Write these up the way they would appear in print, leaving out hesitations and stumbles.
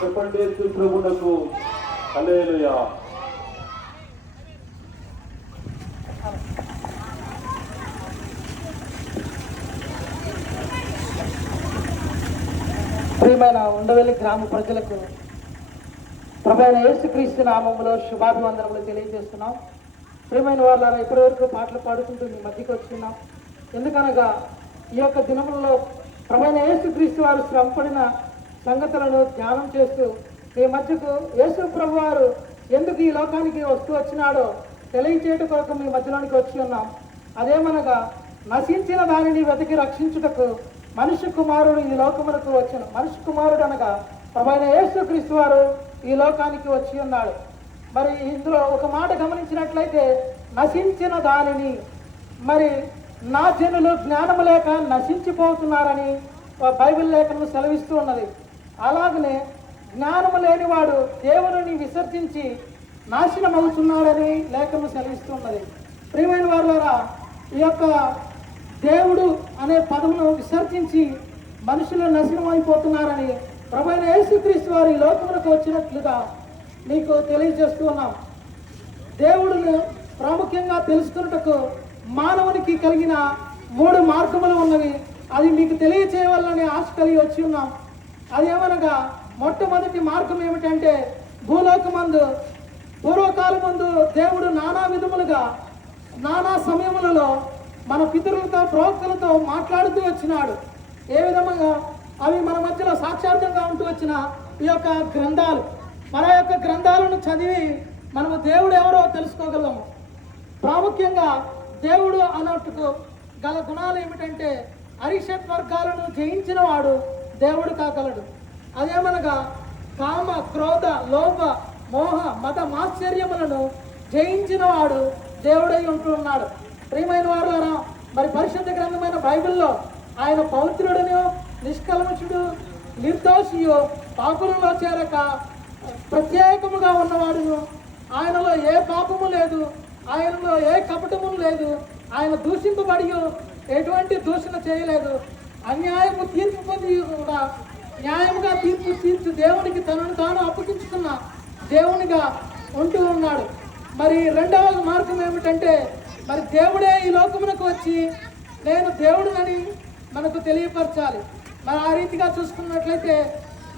చెప్పండి యేసు ప్రభువునకు హల్లెలూయా. ప్రియమైన ఉండవెల్లి గ్రామ ప్రజలకు ప్రభువైన యేసుక్రీస్తు నామములో శుభాభివందనములు తెలియజేస్తున్నాం. ప్రియమైన వాళ్ళారా, ఇప్పటి వరకు పాటలు పాడుకుంటూ మీ మధ్యకి వచ్చున్నాం. ఎందుకనగా ఈ యొక్క దినములలో ప్రభువైన యేసుక్రీస్తు వారు శ్రమపడిన సంగతులను ధ్యానం చేస్తూ మీ మధ్యకు యేసు ప్రభు వారు ఎందుకు ఈ లోకానికి వస్తూ వచ్చినాడో తెలియచేయట కొరకు మీ మధ్యలోనికి వచ్చి ఉన్నాం. అదేమనగా నశించిన దానిని వెతికి రక్షించుటకు మనిషి కుమారుడు ఈ లోకమునకు వచ్చిన మనిషి కుమారుడు అనగా ప్రభువైన యేసుక్రీస్తు వారు ఈ లోకానికి వచ్చి ఉన్నాడు. మరి ఇందులో ఒక మాట గమనించినట్లయితే నశించిన దానిని, మరి నా జనులు జ్ఞానము లేక నశించిపోతున్నారని బైబిల్ లేఖను సెలవిస్తూ ఉన్నది. అలాగనే జ్ఞానము లేనివాడు దేవుని విసర్జించి నాశనం అవుతున్నాడని లేఖను సెలవిస్తూ ఉన్నది. ప్రియమైన వారులారా, ఈ యొక్క దేవుడు అనే పదమును విసర్జించి మనుషులు నాశనం అయిపోతున్నారని ప్రభువైన యేసుక్రీస్తు వారు ఈ లోకమునకు వచ్చినట్లుగా మీకు తెలియజేస్తూ ఉన్నాం. దేవుడును ప్రాముఖ్యంగా తెలుసుకున్నటకు మానవునికి కలిగిన 3 మార్గములు ఉన్నవి. అది మీకు తెలియచేయవాలని ఆశ కలిగి వచ్చి ఉన్నాం. అదేమనగా మొట్టమొదటి మార్గం ఏమిటంటే, భూలోకమందు పూర్వకాలమందు దేవుడు నానా విధములుగా నానా సమయములలో మన పితరులతో ప్రవక్తలతో మాట్లాడుతూ వచ్చినాడు. ఏ విధంగా అవి మన మధ్యలో సాక్షార్థంగా ఉంటూ వచ్చిన ఈ యొక్క గ్రంథాలు, మన యొక్క గ్రంథాలను చదివి మనము దేవుడు ఎవరో తెలుసుకోగలము. ప్రాముఖ్యంగా దేవుడు అన్నట్టుకు గల గుణాలు ఏమిటంటే, అరిషత్ వర్గాలను జయించిన వాడు దేవుడు కాగలడు. అదేమనగా కామ, క్రోధ, లోభ, మోహ, మత మాశ్చర్యములను జయించిన వాడు దేవుడై ఉంటూ ఉన్నాడు. ప్రియమైన వారులారా, మరి పరిశుద్ధ గ్రంథమైన బైబిల్లో ఆయన పవిత్రుడును, నిష్కల్మషుడు, నిర్దోషియు, పాపులలో చేరక ప్రత్యేకముగా ఉన్నవాడును, ఆయనలో ఏ పాపము లేదు, ఆయనలో ఏ కపటము లేదు, ఆయన దూషింపబడి ఎటువంటి దూషణ చేయలేదు, అన్యాయము తీర్పు పొంది కూడా న్యాయముగా తీర్పు తీర్చు దేవునికి తనను తాను అప్పగించుకున్న దేవునిగా ఉంటూ ఉన్నాడు. మరి రెండవ మార్గం ఏమిటంటే, మరి దేవుడే ఈ లోకమునకు వచ్చి నేను దేవుడునని మనకు తెలియపరచాలి. మరి ఆ రీతిగా చూసుకున్నట్లయితే,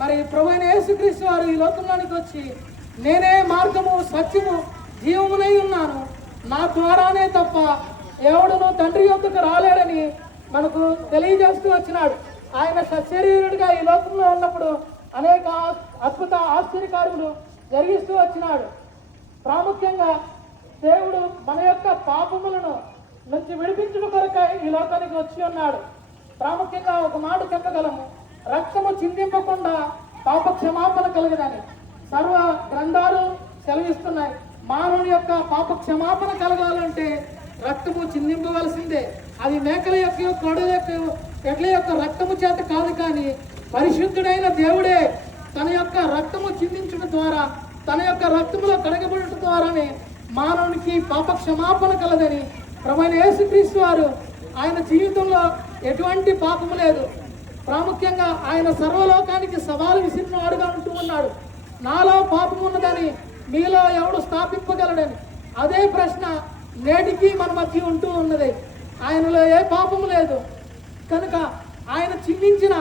మరి ప్రభువైన యేసుక్రీస్తు వారు ఈ లోకంలోనికి వచ్చి నేనే మార్గము, సత్యము, జీవమునై ఉన్నాను, నా ద్వారానే తప్ప ఎవడును తండ్రి యొద్దకు రాలేడని మనకు తెలియజేస్తూ వచ్చినాడు. ఆయన సశరీరుడిగా ఈ లోకంలో ఉన్నప్పుడు అనేక అద్భుత ఆశ్చర్యకార్యములు జరిగిస్తూ వచ్చినాడు. ప్రాముఖ్యంగా దేవుడు మన యొక్క పాపములను నుంచి విడిపించుట కొరకై ఈ లోకానికి వచ్చి ఉన్నాడు. ప్రాముఖ్యంగా ఒక మాట చెప్పగలము, రక్తము చిందింపకుండా పాప క్షమాపణ కలగదని సర్వ గ్రంథాలు సెలవిస్తున్నాయి. మానవుని యొక్క పాప క్షమాపణ కలగాలంటే రక్తము చిందింపవలసిందే. అది మేకల యొక్క, కోడల యొక్క, ఎడ్ల యొక్క రక్తము చేత కాదు, కానీ పరిశుద్ధుడైన దేవుడే తన యొక్క రక్తము చిందించడం ద్వారా, తన యొక్క రక్తములో కడగబడటం ద్వారానే మానవునికి పాప క్షమాపణ కలదని ప్రభువైన యేసుక్రీస్తు వారు ఆయన జీవితంలో ఎటువంటి పాపము లేదు. ప్రాముఖ్యంగా ఆయన సర్వలోకానికి సవాలు విసిరిన వాడుగా ఉంటూ ఉన్నాడు. నాలో పాపం ఉన్నదని మీలో ఎవడు స్థాపింపగలడని. అదే ప్రశ్న నేటికి మన మధ్య ఉంటూ ఉన్నది. ఆయనలో ఏ పాపము లేదు కనుక ఆయన చిందించిన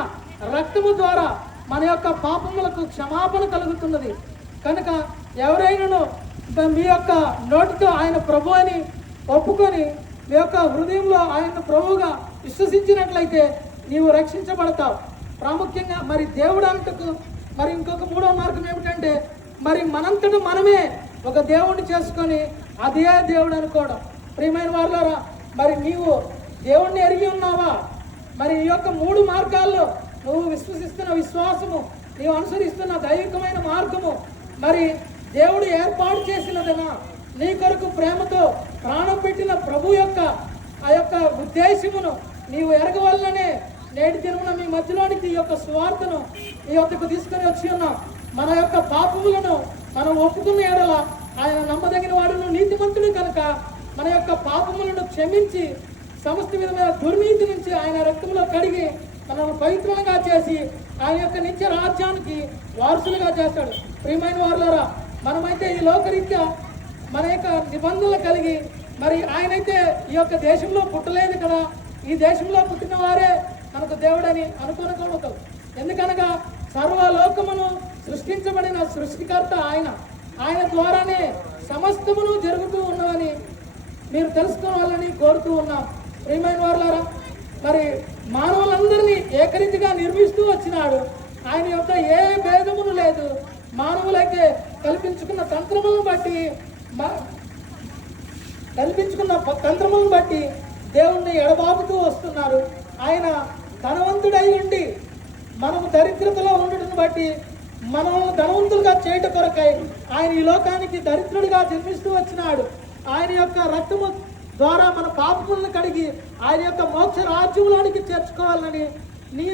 రక్తము ద్వారా మన యొక్క పాపములకు క్షమాపణ కలుగుతున్నది. కనుక ఎవరైనాను మీ యొక్క నోటితో ఆయన ప్రభు అని ఒప్పుకొని మీ యొక్క హృదయంలో ఆయన ప్రభువుగా విశ్వసించినట్లయితే నీవు రక్షించబడతావు. ప్రాముఖ్యంగా మరి దేవుడు అంటకు మరి ఇంకొక 3వ మార్గం ఏమిటంటే, మరి మనంతట మనమే ఒక దేవుడిని చేసుకొని అదే దేవుడు అనుకోవడం. ప్రియమైన వారులారా, మరి నీవు దేవుణ్ణి ఎరిగి ఉన్నావా? మరి ఈ యొక్క 3 మార్గాల్లో నువ్వు విశ్వసిస్తున్న విశ్వాసము, నీవు అనుసరిస్తున్న దైవికమైన మార్గము, మరి దేవుడు ఏర్పాటు చేసినదనా, నీ కొరకు ప్రేమతో ప్రాణం పెట్టిన ప్రభు యొక్క ఆ యొక్క ఉద్దేశమును నీవు ఎరగవల్లనే నేటి దినమున మీ మధ్యలోనికి ఈ యొక్క స్వార్థను ఈ యొక్కకు తీసుకొని వచ్చి ఉన్నాం. మన యొక్క పాపములను మనం ఒప్పుకున్న ఎడల ఆయన నమ్మదగిన వాడును, నీతిమంతుడు కనుక మన యొక్క పాపములను క్షమించి సమస్త విధమైన దుర్నీతి నుంచి ఆయన రక్తంలో కడిగి మనల్ని పవిత్రంగా చేసి ఆయన యొక్క నిత్య రాజ్యానికి వారసులుగా చేస్తాడు. ప్రియమైన వారులారా, మనమైతే ఈ లోకరీత్యా మన యొక్క నిబంధనలు కలిగి మరి ఆయనైతే ఈ యొక్క దేశంలో పుట్టలేదు కదా, ఈ దేశంలో పుట్టిన వారే మనకు దేవుడని అనుకోనకూడదు. ఎందుకనగా సర్వలోకమును సృష్టించబడిన సృష్టికర్త ఆయన, ఆయన ద్వారానే సమస్తమును జరుగుతూ ఉన్నదని మీరు తెలుసుకోవాలని కోరుతూ ఉన్నాం. ప్రియమైన వారులారా, మరి మానవులందరినీ ఏకరీతిగా నిర్మిస్తూ వచ్చినాడు. ఆయన యొక్క ఏ భేదమును లేదు. మానవులైతే కల్పించుకున్న తంత్రములను బట్టి దేవుణ్ణి ఎడబాపుతూ వస్తున్నారు. ఆయన ధనవంతుడై ఉండి మనము దరిద్రతలో ఉండటం బట్టి మనల్ని ధనవంతులుగా చేయట కొరకై ఆయన ఈ లోకానికి దరిద్రుడిగా జన్మిస్తూ వచ్చినాడు. ఆయన యొక్క రక్తము ద్వారా మన పాపములను కడిగి ఆయన యొక్క మోక్ష రాజ్యంలోనికి చేర్చుకోవాలని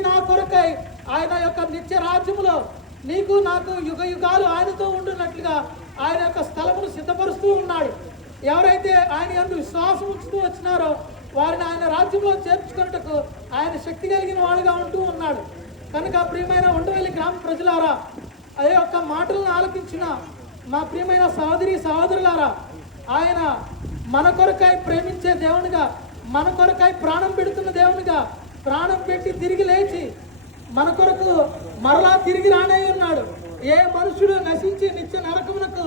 నా కొరకై ఆయన యొక్క నిత్య రాజ్యములో నీకు నాకు యుగ యుగాలు ఆయనతో ఉండున్నట్లుగా ఆయన యొక్క స్థలమును సిద్ధపరుస్తూ ఉన్నాడు. ఎవరైతే ఆయన యందు విశ్వాసం ఉంచుతూ వచ్చినారో వారిని ఆయన రాజ్యంలో చేర్చుకున్నట్టుకు ఆయన శక్తి కలిగిన వాడుగా ఉంటూ ఉన్నాడు. కనుక ప్రియమైన ఉండవల్లి గ్రామ ప్రజలారా, ఆ యొక్క మాటలను ఆలకించిన మా ప్రియమైన సహోదరులారా, ఆయన మన కొరకై ప్రేమించే దేవునిగా, మన కొరకై ప్రాణం పెడుతున్న దేవునిగా, ప్రాణం పెట్టి తిరిగి లేచి మన కొరకు మరలా తిరిగి రానే ఉన్నాడు. ఏ మనుషుడు నశించి నిత్య నరకమునకు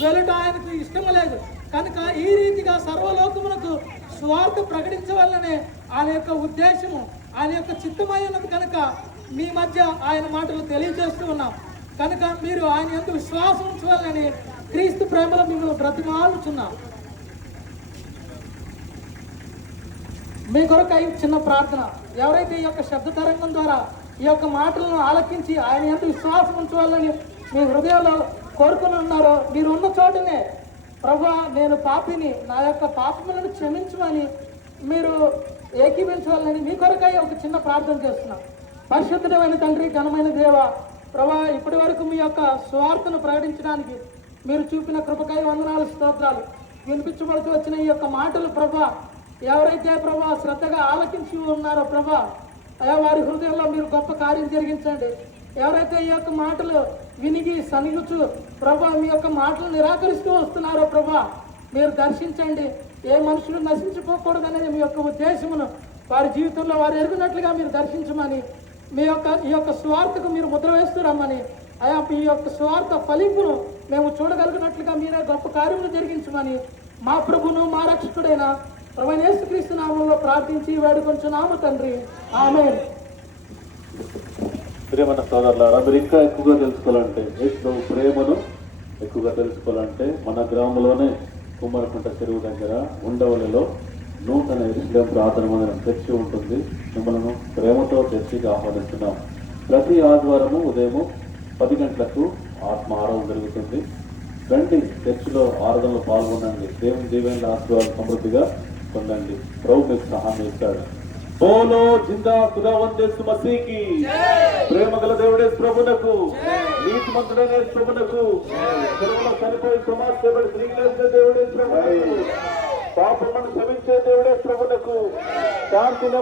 వెళ్ళట ఆయనకు ఇష్టం లేదు. కనుక ఈ రీతిగా సర్వలోకమునకు స్వార్థ ప్రకటించవలనే ఆయన యొక్క ఉద్దేశము, ఆయన యొక్క చిత్తమై ఉన్నది. కనుక మీ మధ్య ఆయన మాటలు తెలియజేస్తూ ఉన్నాం. కనుక మీరు ఆయన యందు విశ్వాసం ఉంచవాలని క్రీస్తు ప్రేమలో మిమ్మల్ని బ్రతిమాలుచున్నాం. మీ కొరకు చిన్న ప్రార్థన. ఎవరైతే ఈ యొక్క శబ్ద తరంగం ద్వారా ఈ యొక్క మాటలను ఆలకించి ఆయన యందు విశ్వాసం ఉంచవాలని మీ హృదయంలో కోరుకుని ఉన్నారో, మీరు ఉన్న చోటనే ప్రభువా నేను పాపిని, నా యొక్క పాపములను క్షమించమని మీరు ఏకీభించవాలని మీ కొరకై ఒక చిన్న ప్రార్థన చేస్తున్నాం. పరిశుద్ధమైన తండ్రి, ఘనమైన దేవ, ప్రభా ఇప్పటి వరకు మీ యొక్క స్వార్థను ప్రకటించడానికి మీరు చూపిన కృపకై వందనాలు, స్తోత్రాలు. వినిపించబడుతూ వచ్చిన ఈ యొక్క మాటలు ప్రభా ఎవరైతే ప్రభా శ్రద్ధగా ఆలకించి ఉన్నారో ప్రభా, అయా వారి హృదయంలో మీరు గొప్ప కార్యం జరిగించండి. ఎవరైతే ఈ యొక్క మాటలు వినిగి సనిగుచు ప్రభా మీ యొక్క మాటలు నిరాకరిస్తూ వస్తున్నారో ప్రభా మీరు దర్శించండి. ఏ మనుషులు నశించిపోకూడదనేది మీ యొక్క ఉద్దేశమును వారి జీవితంలో వారు ఎరుగునట్లుగా మీరు దర్శించమని, ఈ యొక్క స్వార్థకు మీరు ముద్ర వేస్తురమ్మని, అయా ఈ యొక్క స్వార్థ ఫలింపును మేము చూడగలిగినట్లుగా మీరే గొప్ప కార్యములు జరిగించమని మా ప్రభును మా రక్షకుడైన ప్రభువైన యేసుక్రీస్తు నామములో ప్రార్థించి వేడుకొంచున్నాము తండ్రి, ఆమేన్. ప్రియమైన సోదరులారా, మీరు ఇంకా ఎక్కువగా తెలుసుకోవాలంటే, యేసు ప్రేమను ఎక్కువగా తెలుసుకోవాలంటే మన గ్రామంలోనే కుమ్మరకుంట చెరువు దగ్గర ఉండవల్లిలో నూతన యెరూషలేము ప్రార్థన మందిరం తెరిచి ఉంటుంది. మిమ్మల్ని ప్రేమతో చర్చికి ఆహ్వానిస్తున్నాం. ప్రతి ఆదివారము ఉదయం 10 గంటలకు ఆత్మ ఆరాధన జరుగుతుంది. రండి, చర్చిలో ఆరాధనలో పాల్గొనండి. దేవుని దీవెనల ఆశీర్వాదాలు సమృద్ధిగా పొందండి. ప్రభు మీకు సహాయం చేస్తాడు. బోలో జిందా ఖుదావంద్ యేసు మసీకి, ప్రేమ గల దేవుడే ప్రభునకు, నీతిమంతుడైన ప్రభునకు, చెరువులో చనిపోయి సమాజ సేవడు తిరిగి లేచిన దేవుడే ప్రభునకు, పాపములను క్షమించే దేవుడే ప్రభునకు, శాంతిని